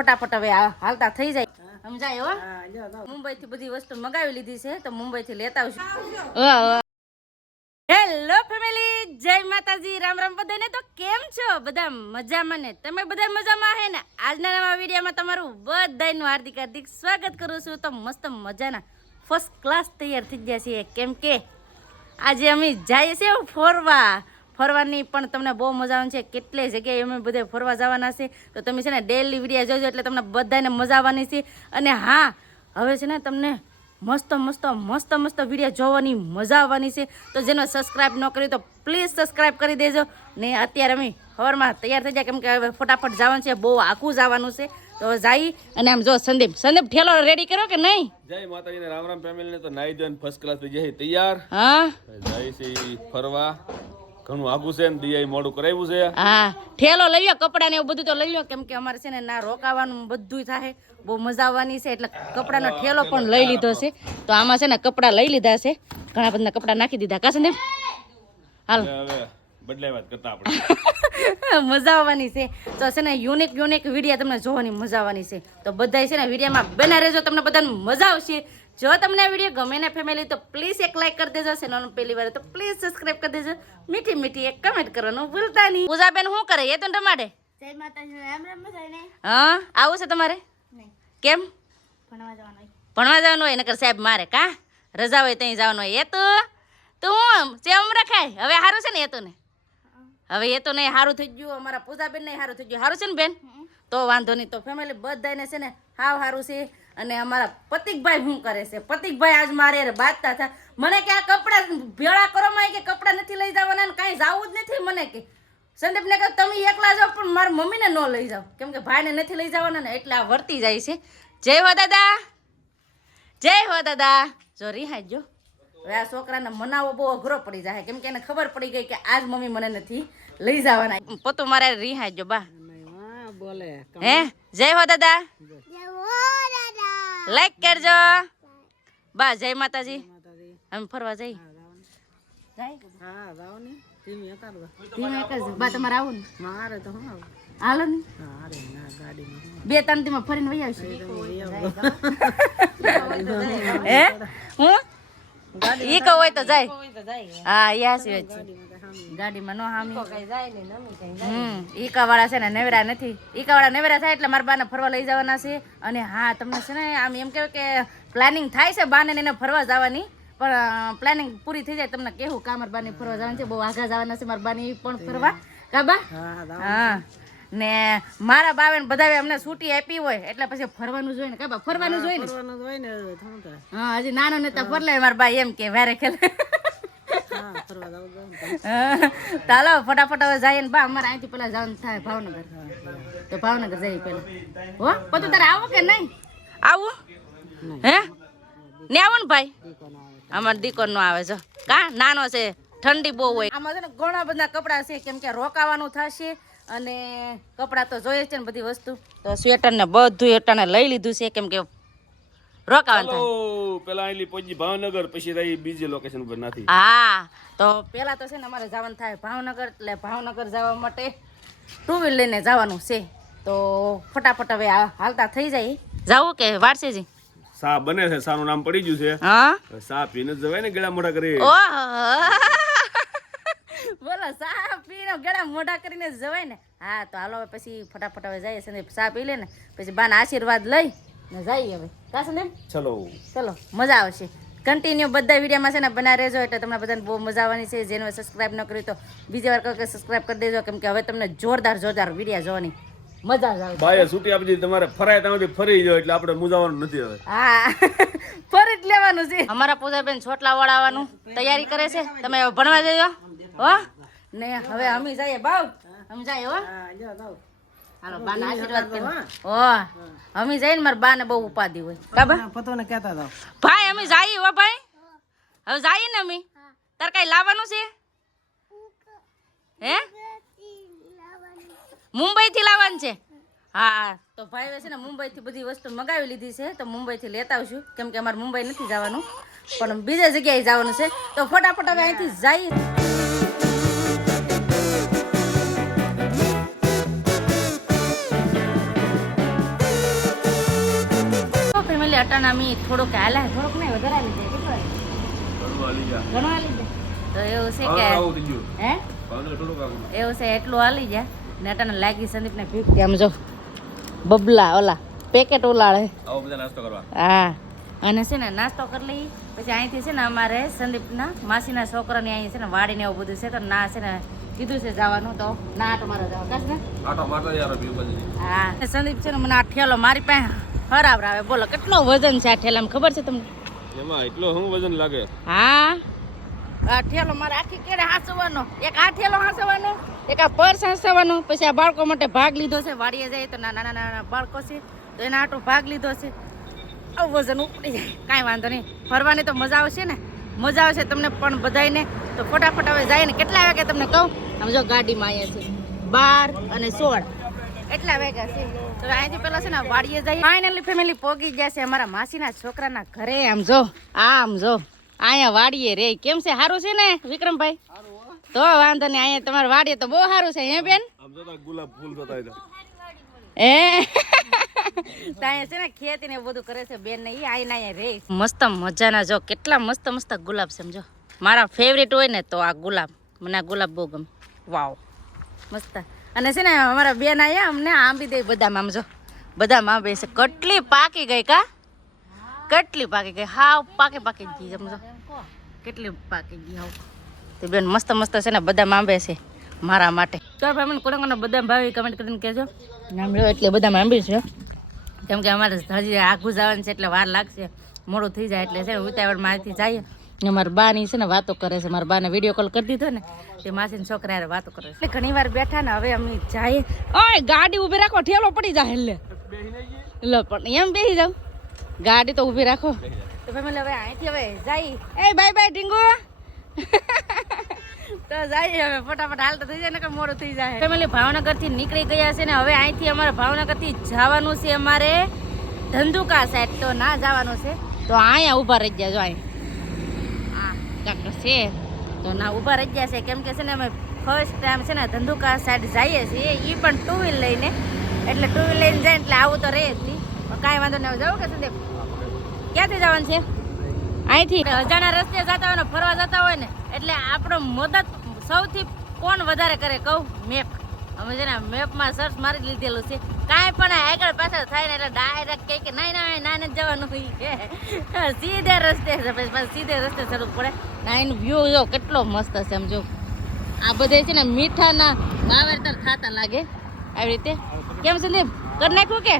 ફટાફટ હવે હાલતા થઈ જાય. સમજાય હો? મુંબઈ થી બધી વસ્તુ મગાવી લીધી છે તો મુંબઈ થી લેતા આવશું હેલો ફેમિલી જય માતાજી. રામ રામ બધાને. તો કેમ છો? બધા મજામાં ને? તમે બધા મજામાં હે ને? આજના નવા વિડીયોમાં તમારું બધાનું હાર્દિક હાર્દિક સ્વાગત કરું છું. તો મસ્ત મજાના ફર્સ્ટ ક્લાસ તૈયાર થઈ ગયા છીએ. કેમ કે આજે અમે જઈએ છીએ ફરવા. ફરવાની પણ તમને બહુ મજા આવવાની છે. કેટલી જગ્યાએ અમે બધે ફરવા જવાના છે તો તમે છે ને ડેલી વિડીયા જોજો એટલે તમને બધાને મજા આવવાની છે. અને હા હવે છે ને તમને મસ્ત મસ્ત મસ્ત મસ્ત વીડિયો જોવાની મજા આવવાની છે. તો જેનો સબસ્ક્રાઇબ ન કર્યું તો પ્લીઝ સબસ્ક્રાઈબ કરી દેજો. ને અત્યારે અમે સવારમાં તૈયાર થઈ જાય કેમ કે હવે ફટાફટ જવાનું છે. બહુ આખું જવાનું છે. તો જઈ અને આમ જો સંદીપ સંદીપ ઠેલો રેડી કર્યો કે નહીં? જય માતાજીને રામ રામ ફેમિલીને તો નાઈ ધોઈને ફર્સ્ટ ક્લાસ થઈ જાય તૈયાર. હા. જાય છે ફરવા. ઘણું આગું છે ને દિયા મોડું કરાવ્યું છે. હા ઠેલો લઈ લો કપડાં ને એવું બધું તો લઈ લો કેમ કે અમારે છે ને ના રોકાવાનું બધું થાય. બહુ મજા આવવાની છે એટલે કપડાનો ઠેલો પણ લઈ લીધો છે. તો આમાં છે ને કપડાં લઈ લીધા છે. ઘણા બધા કપડાં નાખી દીધા. કાશે ને હાલ. બદલાય કરતા આપણે. મજા આવવાની છે. તો છે ને યુનિક યુનિક વિડીયા તમને જોવાની મજા આવવાની છે. તો બધા છે ને વિડીયામાં બના રહેજો. તમને બધાને મજા આવશે. જો તમને આ વીડિયો ગમે ને ફેમિલી તો પ્લીઝ એક લાઈક કરી દેજો. ચેનલ પહેલી વાર તો પ્લીઝ સબસ્ક્રાઇબ કરી દેજો. મીઠી મીઠી એક કમેન્ટ કરવાનું ભૂલતા નહીં. પૂજાબેન શું કરે? એ તો તમારે જય માતાજી રામ રામ હા? આવું છે તમારે? કેમ? ભણવા જવાનું હોય. ભણવા જવાનું હોય નકર સાહેબ મારે કા? રજા હોય ત્યાં જવાનું હોય. એ તો તું ચેમ રખાય. હવે સારું છે ને એ તો ને? હવે એ તો નહીં સારું થઈ ગયું. અમારા પૂજાબેન નહીં સારું થઈ ગયું. સારું છે ને બેન? તો વાંધો નહીં. તો ફેમિલી બધાને છે ને હાવ સારું છે. અને અમારા પતિકભાઈ શું કરે છે? પતિકભાઈ આજ મારે બાજતા હતા. મને કે આ કપડાં ભેળા કરો માં કે કપડાં નથી લઈ જવાના ને કાંઈ જવું જ નથી મને કે. સંદીપને કહ્યું તમે એકલા જાઓ પણ મારા મમ્મીને ન લઈ જાઓ. કેમ કે ભાઈને નથી લઈ જવાના ને એટલે આ વર્તી જાય છે. જય હો દાદા. જય હો દાદા. જો રિહાઈ જો. હવે આ છોકરાને મનાવો બહુ અઘરો પડી જાય. કેમ કે એને ખબર પડી ગઈ કે આજ મમ્મી મને નથી લઈ જવાના. પતો મારે રિહાઈ જો બા. હે જય હો દાદા. લાઈક કરજો. બા જય માતાજી. અમે ફરવા જઈ. બા ત્રણ દી માં ફરીને વહી આવશે હે? હું? ઈ કહો હોય તો જાય. હા યાસી છે. ગાડીમાં નો હામી. હમ ઈકા વાળા છે ને નેવરા નથી. ઈકા વાળા નેવરા થાય એટલે મારા બાને ફરવા લઈ જવાના છે. અને હા તમને છે ને આમ એમ કહેવાય કે પ્લાનિંગ થાય છે બાને એને ફરવા જવાની. પણ પ્લાનિંગ પૂરી થઈ જાય તમને કેવું કા મારા બાને ફરવા જવાનું છે બહુ આઘા જવાના છે મારા બાની પણ ફરવા. કાબા હા ને મારા બાવે બધાએ અમને છૂટી આપી હોય એટલે પછી ફરવાનું જોઈએ ને કાબા ફરવાનું જોઈએ ને હા હજી નાનો નેતા ફરલે મારા બા એમ કે વારે ખેલે. ચાલો ફટાફટ હવે જાય ને બા અમારે અહીંથી પેલા જવાનું થાય ભાવનગર. તો ભાવનગર જઈએ પેલા હો બધું તારે આવો કે નહીં? આવું? હે? ને આવો ને ભાઈ. અમાર દીકરો નો આવે છે કા? નાનો છે. ઠંડી બહુ હોય. આમાં છે ને ઘણા બધા કપડાં છે કેમ કે રોકાવાનું થશે અને કપડાં તો જોઈએ છે ને બધી વસ્તુ. તો સ્વેટર ને બધું એટાને લઈ લીધું છે કેમ કે રોકાવાનું થાય પેલા અહીંલી પહોંચી ભાવનગર પછી રહી બીજી લોકેશન પર નથી. હા તો પેલા તો છે ને અમારે જવાનું થાય ભાવનગર એટલે ભાવનગર જવા માટે ટુ વ્હીલ લઈને જવાનું છે. તો ફટાફટ હવે હાલતા થઈ જાય. જાવું કે વારસેજી? સા બને છે સાનું નામ પડી ગયું છે. હા? સા પીને જવાય ને ગળા મોઢા કરી. ઓહો. બોલો ચા પીને ગળા મોઢા કરીને જ જવાય ને? હા તો હાલો હવે પછી ફટાફટ હવે જઈએ સંદીપ ચા પી લે ને પછી બાના આશીર્વાદ લઈ ને જઈએ હવે. સંદીપ ચલો. ચલો મજા આવશે. કન્ટિન્યુ બધા વિડીયોમાં છે ને બના રહેજો એટલે તમને બધાને બહુ મજા આવવાની છે. જેને સબસ્ક્રાઇબ ન કર્યું તો બીજી વાર કહો કે સબસ્ક્રાઇબ કરી દેજો કેમ કે હવે તમને જોરદાર જોરદાર વીડિયો જોવાની મજા જ આવે બાએ છૂટી આપી દીધી. તમારે ફરાય ફરી એટલે આપણે મુજાવાનું નથી હવે. હા. ફરી જ લેવાનું છે. અમારા પૂજાબેન છોટલા વળાવવાનું તૈયારી કરે છે. તમે ભણવા જજો હો. ને હવે અમે જઈએ બાવ. અમે જઈએ હો. હાલો બાના આશીર્વાદ કરો હો. અમે જઈને મારા બાને બહુ ઉપાધિ હોય. કાબા? પતોને કહેતા હતા ભાઈ અમે જઈએ હો ભાઈ. હવે જઈએ ને અમે. તાર કઈ લાવવાનું છે? હે? મુંબઈ થી લાવવાનું છે? હા તો ભાઈ છે ને મુંબઈ થી બધી વસ્તુ મગાવી લીધી છે તો મુંબઈ થી લેતા આવશું. કેમ કે અમારે મુંબઈ નથી જવાનું પણ બીજા જગ્યાએ જવાનું છે. તો ફટાફટ હવે અહીંથી જઈએ. અટાણા અમે થોડુંક હાલે થોડુંક નહીં વધારે જાય. કેટલું હાલી? જાય? ઘણું હાલી જાય? તો એવું છે કે હે? એવું છે એટલું હાલી જાય. ને અટાને લાગી સંદીપને ભીખ જો બબલા ઓલા પેકેટ ઓલાળે. આવો બધા નાસ્તો કરવા. હા. અને છે ને નાસ્તો કરી લઈ પછી અહીંથી છે ને અમારે સંદીપના માસીના છોકરાની અહીં છે ને વાડીને એવું બધું છે તો ના છે ને કીધું છે જવાનું તો. ના આટો મારો જવા કાશ ને? આટો મારતા યાર બીજું હા. સંદીપ છે ને મને આ ઠેલો મારી પાસે આવે બોલો કેટલો વજન છે આ ઠેલામાં? ખબર છે તમને? એમાં એટલો શું વજન લાગે? હા. આ ઠેલો મારે આખી કેડે હાંસવાનો. એક આ ઠેલો હાંસવાનો એક આ પર્સ હાંસવાનો. પછી આ બાળકો માટે ભાગ લીધો છે. વાડીએ જાય તો નાના નાના નાના બાળકો છે તો એના આટો ભાગ લીધો છે. આવું વજન ઉપડી જાય. કાંઈ વાંધો નહીં. ફરવાની તો મજા આવશે ને? મજા આવશે તમને પણ બધાયને. તો ફટાફટ હવે જાય ને કેટલા વાગે તમને કહું? આમ જો ગાડીમાં અહીંયા છે. બાર અને સોળ. એટલા વાગ્યા છે. તો અહીંથી પેલા છે ને વાડીએ જઈએ. ફાઇનલી ફેમિલી પોગી ગયા છે અમારા માસીના છોકરાના ઘરે. આમ જો આમ જો અહીંયા વાડીએ રે. કેમ છે? સારું છે ને વિક્રમભાઈ? તો વાંધો નહીં અહીંયા તમારે વાડીએ તો બહુ સારું છે હે બેન? ગુલાબ ફૂલ થતા એ ત્યાં છે ને ખેતી ને બધું કરે છે બેન ને આઈને અહીંયા રે. મસ્ત મજાના જો કેટલા મસ્ત મસ્ત ગુલાબ સમજો મારા ફેવરેટ હોય ને તો આ ગુલાબ. મને આ ગુલાબ બહુ ગમે. વાવ મસ્ત. અને છે ને અમારા બેન આયા, અમને આંબી દે બદામ, આમ જો. બદામ આંબે છે. કેટલી પાકી ગઈ કા? કેટલી પાકી ગઈ? હાવ પાકે પાકી ગઈ સમજો કેટલી પાકી ગઈ, હાવ. તે બેન મસ્ત મસ્ત છે ને બદામ આંબે છે મારા માટે. તો ભાઈ મને કોને કોને બદામ ભાવી કમેન્ટ કરીને કહેજો. જો એટલે બદામ આંબી છે. કેમ કે અમારે હજી આઘું જવાનું છે એટલે વાર લાગશે. મોડું થઈ જાય એટલે છે ઉતાવળ જઈએ. ને મારા બાની છે ને વાતો કરે છે. મારા બાને વીડિયો કોલ કરી દીધો ને, તે માસીને છોકરા યાર વાતો કરે છે. ઘણી વાર બેઠા ને હવે અમે જાય ઓય, ગાડી ઊભી રાખો, ઠેલો પડી જાય એટલે લો, પણ એમ બેસી જાવ ગાડી તો ઊભી રાખો. તો ફેમિલી હવે અહીંથી હવે જાય. એ, બાય બાય, ઢીંગુ. તો જાય હવે, ફટાફટ હાલ તો થઈ જાય ને કે મોડું થઈ જાય. ફેમિલી ભાવનગરથી નીકળી ગયા છે ને, હવે અહીંથી અમારે ભાવનગરથી જવાનું છે અમારે ધંધુકા સાઈડ. તો ના જવાનું છે. તો અહીંયા ઊભા રહી ગયા, જો અહીંયા આ કાંક છે તો ના ઊભા રહી ગયા છે કેમ કે છે ને અમે ફર્સ્ટ ટાઈમ છે ને ધંધુકા સાઈડ જઈએ છીએ એ પણ ટુ વ્હીલ લઈને એટલે ટુ વ્હીલ લઈને જાય એટલે આવું તો રહે જ નહીં પણ કાંઈ વાંધો નહીં જવું કે સંદીપ ક્યાંથી જવાનું છે અહીંથી અજાણા રસ્તે જતા હોય ને ફરવા જતા હોય ને એટલે આપણો મદદ સૌથી કોણ વધારે કરે કહું મેપ અમે છે ને મેપમાં સર્ચ મારી લીધેલું છે કાંઈ પણ આગળ પાછળ થાય ને એટલે ડાયરેક્ટ કહે કે ના ના ના જવાનું સીધે રસ્તે સીધે રસ્તે ચડવું પડે ના વ્યૂ જો કેટલો મસ્ત છે એમ જો. આ બધે છે ને મીઠાના વાવેતર થતા લાગે. આવી રીતે. કેમ સંદીપ કરી નાખ્યું કે?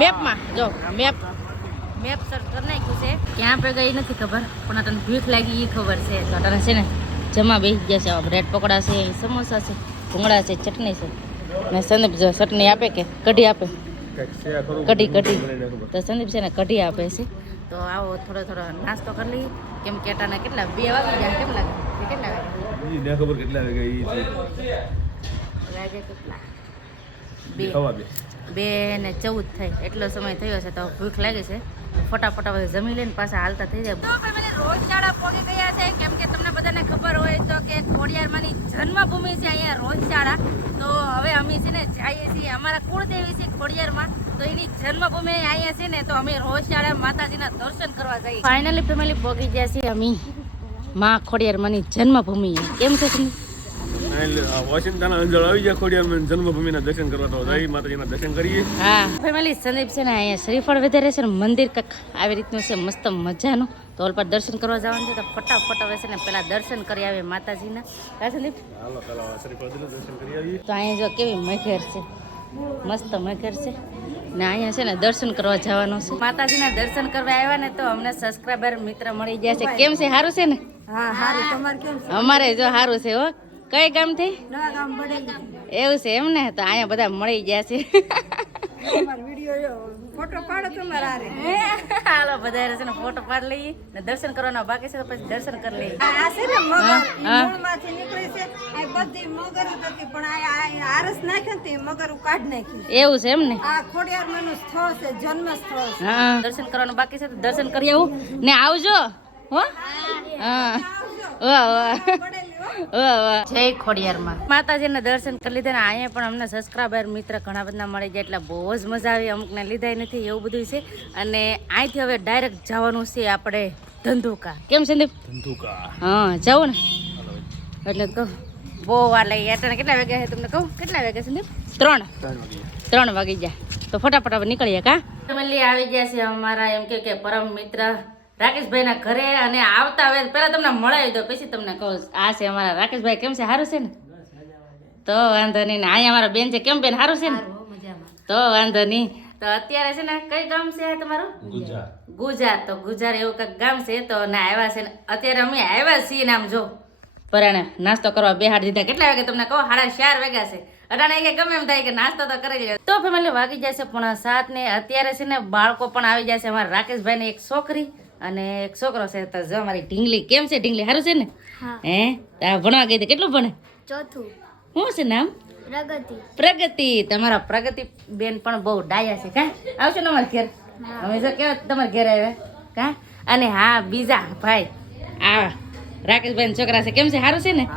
મેપમાં. જો, મેપ. મેપ સર કરી નાખ્યું છે. ક્યાં આપણે ગઈ નથી ખબર, પણ તને ભૂખ લાગી એ ખબર છે. તો તને છે ને જમા બેસી ગયા છે. બ્રેડ પકોડા છે સમોસા છે, ભૂંગળા છે, ચટણી છે. ને સંદીપ જો ચટણી આપે કે કઢી આપે? કઢી કઢી. તો સંદીપ છે ને કઢી આપે છે. તો આવો થોડો થોડો નાસ્તો કરી લઈએ. કેમ કેટાના કેટલા બે વાગી ગયા કેમ લાગે? કે કેટલા વાગે? ના ખબર કેટલા વાગે ઈ વાગે કેટલા? બે. બે બે. ને ચૌદ થઈ એટલો સમય થયો છે તો ભૂખ લાગે છે. ફટાફટ હવે જમી લઈને પાછા હાલતા થઈ જાય. તો ફેમિલી રોજ શાળા પહોંચી ગયા છે. કેમ કે તમને બધાને ખબર હોય તો કે ખોડિયારમાંની જન્મભૂમિ છે અહીંયા રોજ શાળા. તો હવે અમે છે ને જઈએ છીએ અમારા કુળદેવી છે ખોડિયારમાં. તો એની જન્મભૂમિ અહીંયા છે ને તો અમે રોજ શાળા માતાજીના દર્શન કરવા જઈએ. ફાઇનલી ફેમિલી પહોંચી ગયા છીએ અમે. માં ખોડિયારમાંની જન્મભૂમિ. કેમ છે તમે? વોશિંગ્ટનના અંજળ આવી ગયા ખોડિયાર જન્મભૂમિના દર્શન કરવા તો જય માતાજીના દર્શન કરીએ. હા. ફેમિલી સંદીપ છે ને અહીંયા શ્રીફળ વધારે છે ને મંદિર કંઈક આવી રીતનું છે મસ્ત મજાનું. તો ઓલ પર દર્શન કરવા જવાનું છે તો ફટાફટ હવે છે ને પેલા દર્શન કરી આવે માતાજીના. હા સંદીપ? હાલો પેલા શ્રીફળ દર્શન કરી આવીએ. તો અહીંયા જો કેવી મઘેર છે. મસ્ત મઘેર છે. ને અહીંયા છે ને દર્શન કરવા જવાનું છે. માતાજીના દર્શન કરવા આવ્યા ને તો અમને સબસ્ક્રાઈબર મિત્ર મળી ગયા છે. કેમ છે? સારું છે ને? અમારે જો સારું છે હો. કઈ ગામથી? ગામથી એવું છે એમ ને? તો અહીંયા બધા મળી ગયા છે. ફોટો પાડો તમારા હાલો બધા છે ને ફોટો પાડી લઈએ ને દર્શન કરવાના બાકી છે તો પછી દર્શન કરી લઈએ. આ છે ને મગર હા, ઈ હા. મૂળમાંથી નીકળી છે. આ બધી મગર હતી પણ આ આ આરસ નાખ્યો તે મગર કાઢી નાખ્યું એવું છે એમ ને? આ ખોડિયાર સ્થળ છે જન્મ સ્થળ છે દર્શન કરવાનું બાકી છે તો દર્શન કરી આવું. ને આવજો હો. વાહ, વાહ. જય ખોડિયારમાં. માતાજીના દર્શન કરી લીધા ને અહીંયા પણ અમને સબસ્ક્રાઈબર મિત્ર ઘણા બધા મળી ગયા એટલે બહુ જ મજા આવી. અમુકને લીધા નથી એવું બધું છે. અને અહીંથી હવે ડાયરેક્ટ જવાનું છે આપણે ધંધુકા. કેમ સંદીપ? ધંધુકા. હા જવું ને. એટલે કહું બહુ વાર લાગી અટાણે કેટલા વાગ્યા છે તમને કહું? કેટલા વાગ્યા સંદીપ? ત્રણ. ત્રણ વાગી ગયા. તો ફટાફટ હવે નીકળીએ કા? ફેમિલી આવી ગયા છે અમારા એમ કે કે પરમ મિત્ર. રાકેશભાઈના ઘરે અને આવતા હવે પહેલાં તમને મળાવી દો પછી તમને કહું. આ છે અમારા રાકેશભાઈ. કેમ છે? સારું છે ને? તો વાંધો નહીં ને અહીંયા અમારા બેન છે. કેમ બેન? સારું છે ને? તો વાંધો નહીં. તો અત્યારે છે ને કઈ ગામ છે તમારું? ગુજરાત. તો ગુજરાત એવું કંઈક ગામ છે તો ના આવ્યા છે ને. અત્યારે અમે આવ્યા છીએ ને આમ જો. પરાણે નાસ્તો કરવા બેહાડ દીધા. કેટલા વાગે તમને કહો? સાડા ચાર વાગ્યા છે. અટાણે કે ગમે એમ થાય કે નાસ્તો તો કરી લે તો ફેમિલી વાગી જશે પણ સાત ને અત્યારે છે ને બાળકો પણ આવી જશે. અમારા રાકેશભાઈ ને એક છોકરી. અને એક છોકરો છે તો જો મારી ઢીંગલી કેમ છે? ઢીંગલી સારું છે ને? હે. આ ભણવા ગઈ હતી. કેટલું ભણે? ચોથું. શું છે નામ? પ્રગતિ. પ્રગતિ. તમારા પ્રગતિ બેન પણ બહુ ડાયા છે કા? આવશો ને અમારા ઘેર? અમે જો કેવા તમારા ઘેર આવ્યા કા? અને હા બીજા ભાઈ. આ રાકેશભાઈ છોકરા છે. કેમ છે? સારું છે ને?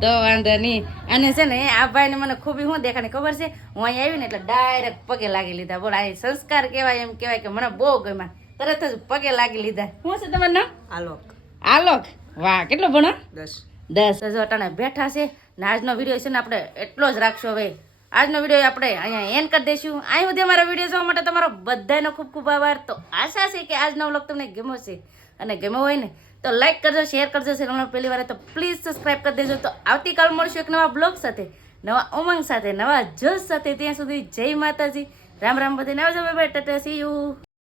તો વાંધો નહીં. અને છે ને આ ભાઈને મને ખૂબી શું દેખાની ખબર છે? હું અહીંયા આવી ને એટલે ડાયરેક્ટ પગે લાગી લીધા. બોલ આ સંસ્કાર કહેવાય એમ કહેવાય કે મને બહુ ગમ્યા. તરત જ પગે લાગી લીધા. શું છે તમારું નામ? આલોક. આલોક? વાહ કેટલો ભણો? દસ. દસ. અટાણે બેઠા છે ને આજનો વીડિયો છે ને આપણે એટલો જ રાખશો હવે. આજનો વીડિયો આપણે અહીંયા એન્ડ કરી દઈશું. અહીં સુધી અમારા વીડિયો જોવા માટે તમારો બધાનો ખૂબ ખૂબ આભાર. તો આશા છે કે આજનો વ્લોગ તમને ગમ્યો છે અને ગમ્યો હોય ને તો લાઈક કરજો શેર કરજો ચેનલમાં પહેલી વાર તો પ્લીઝ સબસ્ક્રાઈબ કરી દેજો. તો આવતીકાલ મળશું એક નવા બ્લોગ સાથે નવા ઉમંગ સાથે નવા જોશ સાથે. ત્યાં સુધી જય માતાજી. રામ રામ બધાને આવજો bye bye tata see you